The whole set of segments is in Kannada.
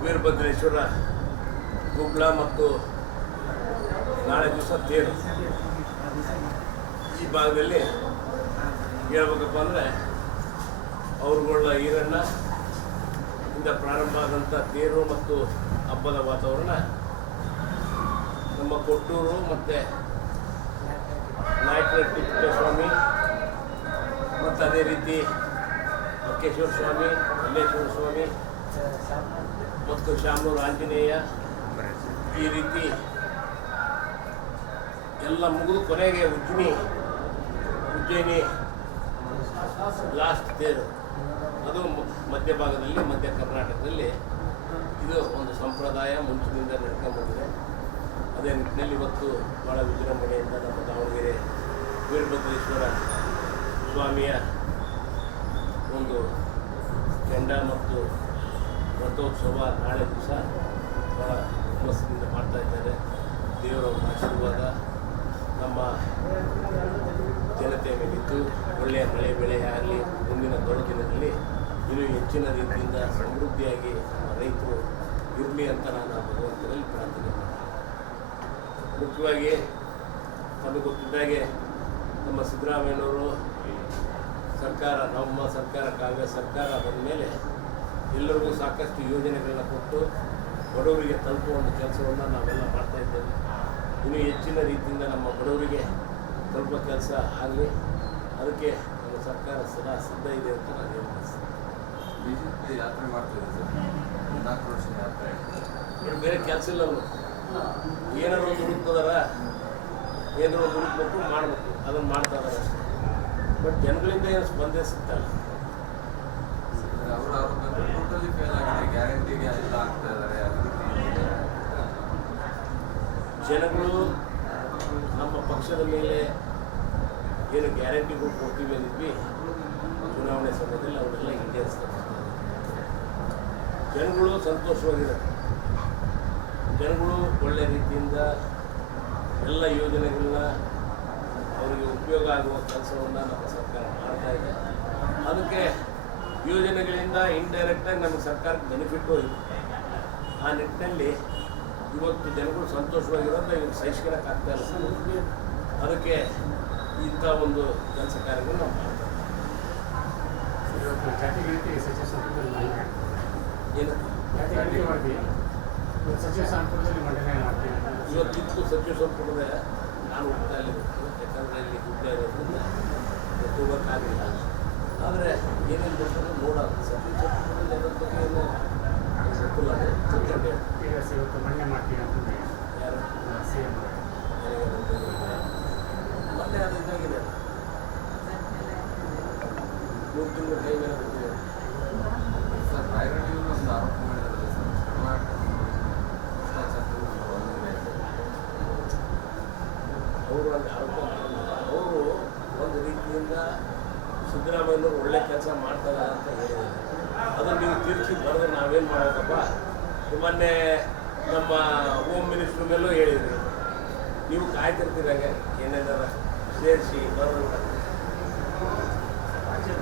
ವೀರಭದ್ರೇಶ್ವರ ಗುಗ್ಲ ಮತ್ತು ನಾಳೆ ದಿವಸ ತೇರು. ಈ ಭಾಗದಲ್ಲಿ ಹೇಳ್ಬೇಕಪ್ಪ ಅಂದರೆ ಅವ್ರುಗಳ ಈರಣ್ಣ ಇಂದ ಪ್ರಾರಂಭ ಆದಂಥ ತೇರು ಮತ್ತು ಹಬ್ಬದ ವಾತಾವರಣ ನಮ್ಮ ಕೊಟ್ಟೂರು ಮತ್ತು ನಾಯಕರ ಟಿಪ್ಪೇಸ್ವಾಮಿ ಮತ್ತು ಅದೇ ರೀತಿ ಬಕ್ಕೇಶ್ವರ ಸ್ವಾಮಿ ಮಲ್ಲೇಶ್ವರ ಸ್ವಾಮಿ, ಮತ್ತು ಶಾಮನೂರು ಆಂಜನೇಯ. ಈ ರೀತಿ ಎಲ್ಲ ಮುಗಿದು ಕೊನೆಗೆ ಉಜ್ಜಿನಿ, ಉಜ್ಜಯಿನಿ ಲಾಸ್ಟ್ ತೇರು ಅದು ಮಧ್ಯ ಮಧ್ಯಭಾಗದಲ್ಲಿ ಮಧ್ಯ ಕರ್ನಾಟಕದಲ್ಲಿ ಇದು ಒಂದು ಸಂಪ್ರದಾಯ ಮುಂಚಿನಿಂದ ನಡ್ಕೊಂಡ್ಬಂದಿದೆ. ಅದೇ ನಿಟ್ಟಿನಲ್ಲಿ ಇವತ್ತು ಭಾಳ ವಿಜೃಂಭಣೆಯಿಂದ ನಮ್ಮ ದಾವಣಗೆರೆ ವೀರಭದ್ರೇಶ್ವರ ಸ್ವಾಮಿಯ ಒಂದು ಕೆಂಡ ಮತ್ತು ರಥೋತ್ಸವ ನಾಳೆ ದಿವಸ ಭಾಳ ಹುಮ್ಮಸ್ಸಿನಿಂದ ಮಾಡ್ತಾ ಇದ್ದಾರೆ. ದೇವರ ಆಶೀರ್ವಾದ ನಮ್ಮ ಜನತೆಯ ಮೇಲಿದ್ದು ಒಳ್ಳೆಯ ಮಳೆ ಬೆಳೆ ಆಗಲಿ, ಮುಂದಿನ ಬರೋ ದಿನದಲ್ಲಿ ಇನ್ನೂ ಹೆಚ್ಚಿನ ರೀತಿಯಿಂದ ಸಮೃದ್ಧಿಯಾಗಿ ನಮ್ಮ ರೈತರು ಇರಲಿ ಅಂತ ನಾನು ಭಗವಂತನಲ್ಲಿ ಪ್ರಾರ್ಥನೆ ಮಾಡ್ತೀನಿ. ಮುಖ್ಯವಾಗಿ ನಮಗೆ ಗೊತ್ತಿದ್ದಾಗೆ ನಮ್ಮ ಸಿದ್ದರಾಮಯ್ಯನವರು ಸರ್ಕಾರ ನಮ್ಮ ಸರ್ಕಾರ ಕಾಂಗ್ರೆಸ್ ಸರ್ಕಾರ ಬಂದ ಮೇಲೆ ಎಲ್ಲರಿಗೂ ಸಾಕಷ್ಟು ಯೋಜನೆಗಳನ್ನ ಕೊಟ್ಟು ಬಡವರಿಗೆ ತಲುಪುವ ಒಂದು ಕೆಲಸವನ್ನು ನಾವೆಲ್ಲ ಮಾಡ್ತಾ ಇದ್ದೇವೆ. ಇನ್ನೂ ಹೆಚ್ಚಿನ ರೀತಿಯಿಂದ ನಮ್ಮ ಬಡವರಿಗೆ ತಲುಪೋ ಕೆಲಸ ಆಗಲಿ. ಅದಕ್ಕೆ ನಮ್ಮ ಸರ್ಕಾರ ಸದಾ ಸಿದ್ಧ ಇದೆ ಅಂತ ನಾನು ಹೇಳ್ತೀನಿ ಪಿ ಯಾತ್ರೆ ಮಾಡ್ತಿದೆ ಸರ್? ನಾಲ್ಕು ವರ್ಷ ಯಾತ್ರೆ ಇವ್ರು ಬೇರೆ ಕೆಲಸ ಇಲ್ಲ ಅವರು. ಏನಾದ್ರು ಒಂದು ಹುಡುಕ್ತದಾರ ಏನಾದ್ರು ಒಂದು ಹುಡುಕ್ಬೇಕು ಮಾಡಬೇಕು. ಅದನ್ನು ಮಾಡ್ತಾ ಇದಾರೆ ಅಷ್ಟೇ ಬಟ್ ಜನಗಳಿಂದ ಏನು ಸ್ಪಂದೇ ಸಿಗ್ತಲ್ಲ ಅವರು ಟೋಟಲಿ ಫೇಲ್ ಆಗಿದೆ ಗ್ಯಾರಂಟಿಗೆ ಎಲ್ಲ ಆಗ್ತಾ ಇದ್ದಾರೆ ಜನಗಳು ನಮ್ಮ ಪಕ್ಷದ ಮೇಲೆ ಏನು ಗ್ಯಾರಂಟಿಗಳು ಕೊಡ್ತೀವಿ ಅಂದಿದ್ವಿ ಚುನಾವಣೆ ಸಮಯದಲ್ಲಿ ಅವರೆಲ್ಲ ಈಡೇರಿಸ್ತಾರೆ ಜನಗಳು ಸಂತೋಷವಾಗಿದ್ದಾರೆ. ಜನಗಳು ಒಳ್ಳೆ ರೀತಿಯಿಂದ ಎಲ್ಲ ಯೋಜನೆಗಳನ್ನ ಅವರಿಗೆ ಉಪಯೋಗ ಆಗುವ ಕೆಲಸವನ್ನು ನಮ್ಮ ಸರ್ಕಾರ ಮಾಡ್ತಾ ಇದೆ. ಅದಕ್ಕೆ ಯೋಜನೆಗಳಿಂದ ಇಂಡೈರೆಕ್ಟಾಗಿ ನಮ್ಮ ಸರ್ಕಾರಕ್ಕೆ ಬೆನಿಫಿಟ್ಟು ಇದೆ ಆ ನಿಟ್ಟಿನಲ್ಲಿ ಇವತ್ತು ಜನಗಳು ಸಂತೋಷವಾಗಿರೋದು ಇವ್ರು ಸಹಿಸ್ಕೊಳಕ್ಕಾಗ್ತಾ ಇಲ್ಲ ಅದಕ್ಕೆ ಇಂಥ ಒಂದು ಕೆಲಸ ಕಾರ್ಯಗಳು ನಾವು ಮಾಡ್ತಾ ಏನು? ಇವತ್ತಿತ್ತು ಸಚಿವ ಸಂಪುಟದ ನಾನು ಇವತ್ತು. ಯಾಕಂದರೆ ಇಲ್ಲಿ ಗುಡ್ಡ ಇರೋದ್ರಿಂದ ಹೋಗೋಕ್ಕಾಗಲಿಲ್ಲ ಆದರೆ ಏನೇನು ಬರ್ತದೆ ನೋಡೋದು ಸಂಪುಟದಲ್ಲಿ ಅದ್ರ ಬಗ್ಗೆ ಏನು ಗೊತ್ತಿಲ್ಲ ಈಗ ಅಂತ ಯಾರು ಮೊನ್ನೆ ಅದು ಇದಾಗಿದೆ ಮೂರು ತಿಂಗಳು ಬಿಟ್ಟಿದೆ ಸರ್ ರಾಯಗಢಿಯವರು ಒಂದು ಆರೋಪ ಮಾಡಿದ್ದಾರೆ ಸರ್ ಕರ್ನಾಟಕ ಭ್ರಷ್ಟಾಚಾರದಲ್ಲಿ number one ಇದೆ. ಆರೋಪ ಅವರು ಒಂದು ರೀತಿಯಿಂದ ಸಿದ್ದರಾಮಯ್ಯ ಒಳ್ಳೆ ಕೆಲಸ ಮಾಡ್ತಾರೆ ಅಂತ ಹೇಳಿದ್ದಾರೆ ಅದನ್ನು ನೀವು ತಿರುಚಿ ಬರೆದು ನಾವೇನು ಮಾಡೋದಪ್ಪ? ಮೊನ್ನೆ ನಮ್ಮ ಹೋಮ್ ಮಿನಿಸ್ಟ್ರ್ ಮೇಲೂ ಹೇಳಿದ್ರು ನೀವು ಕಾಯ್ತಿರ್ತೀರಾಗ ಏನೇನಾರ ಸೇರಿಸಿ ಬರೋದು ಫಾರ್ಟಿ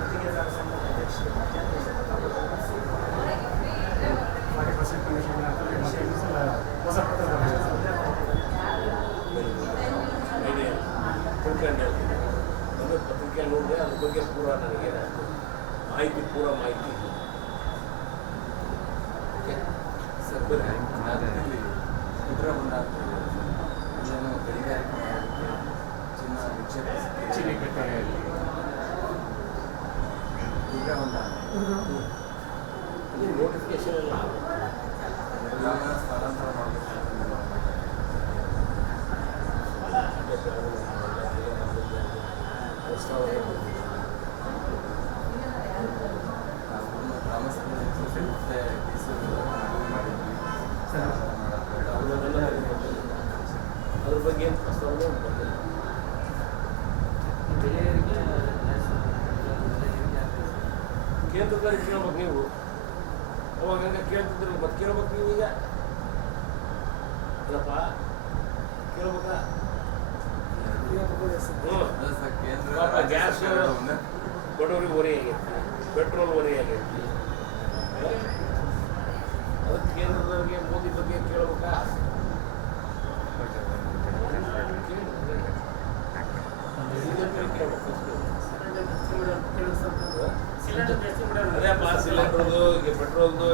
ನಾನು ಪತ್ರಿಕೆ ನೋಡಿದೆ ಅದ್ರ ಬಗ್ಗೆ ಪೂರ ನನಗೆ ಮಾಹಿತಿ ಪೂರ ಮಾಹಿತಿ ಇಲ್ಲ. ಓಕೆ ಸರ್ ರಾಜ್ಯದಲ್ಲಿ ಕುದುರೆ ಬಂಡ ಆಗ್ತಾ ಇದೆ ಸರ್ ಇಲ್ಲೇನೋ ಗಣಿಗಾರಿಕೆ ಮಾಡೋದಕ್ಕೆ ಚಿನ್ನ ನಿಕ್ಷೇಪಿಸಿ ಚಿನಿಕಟ್ಟೆಯಲ್ಲಿ ಕುದುರೆ ಹೊಂಡ ಅಲ್ಲಿ ನೋಟಿಫಿಕೇಶನ್ ಎಲ್ಲ ಅದನ್ನ ಸ್ಥಳಾಂತರ ಮಾಡಬೇಕು ಅದ್ರ ಬಗ್ಗೆ ಏನು ಪ್ರಸ್ತಾವನೆ ಬಂದಿಲ್ಲ ಕೇಂದ್ರದಲ್ಲಿ ಕೇಳ್ಬೇಕು ನೀವು ಅವಾಗ ಹಂಗೆ ಕೇಳ್ತಿದ್ರಲ್ಲ ಮತ್ತೆ ಕೇಳ್ಬೇಕು ನೀವು ಈಗ ಇಲ್ಲಪ್ಪ, ಕೇಳ್ಬೇಕಾ? ಗ್ಯಾಸ್ ಬಡವರಿಗೆ ಹೊರೆ ಆಗೈತಿ ಪೆಟ್ರೋಲ್ ಹೊರೆ ಆಗೈತಿ ಅದಕ್ಕೆ ಕೇಂದ್ರದವರಿಗೆ ಮೋದಿ ಬಗ್ಗೆ ಕೇಳ್ಬೇಕಾ. ಅದೇ ಪೆಟ್ರೋಲ್ದು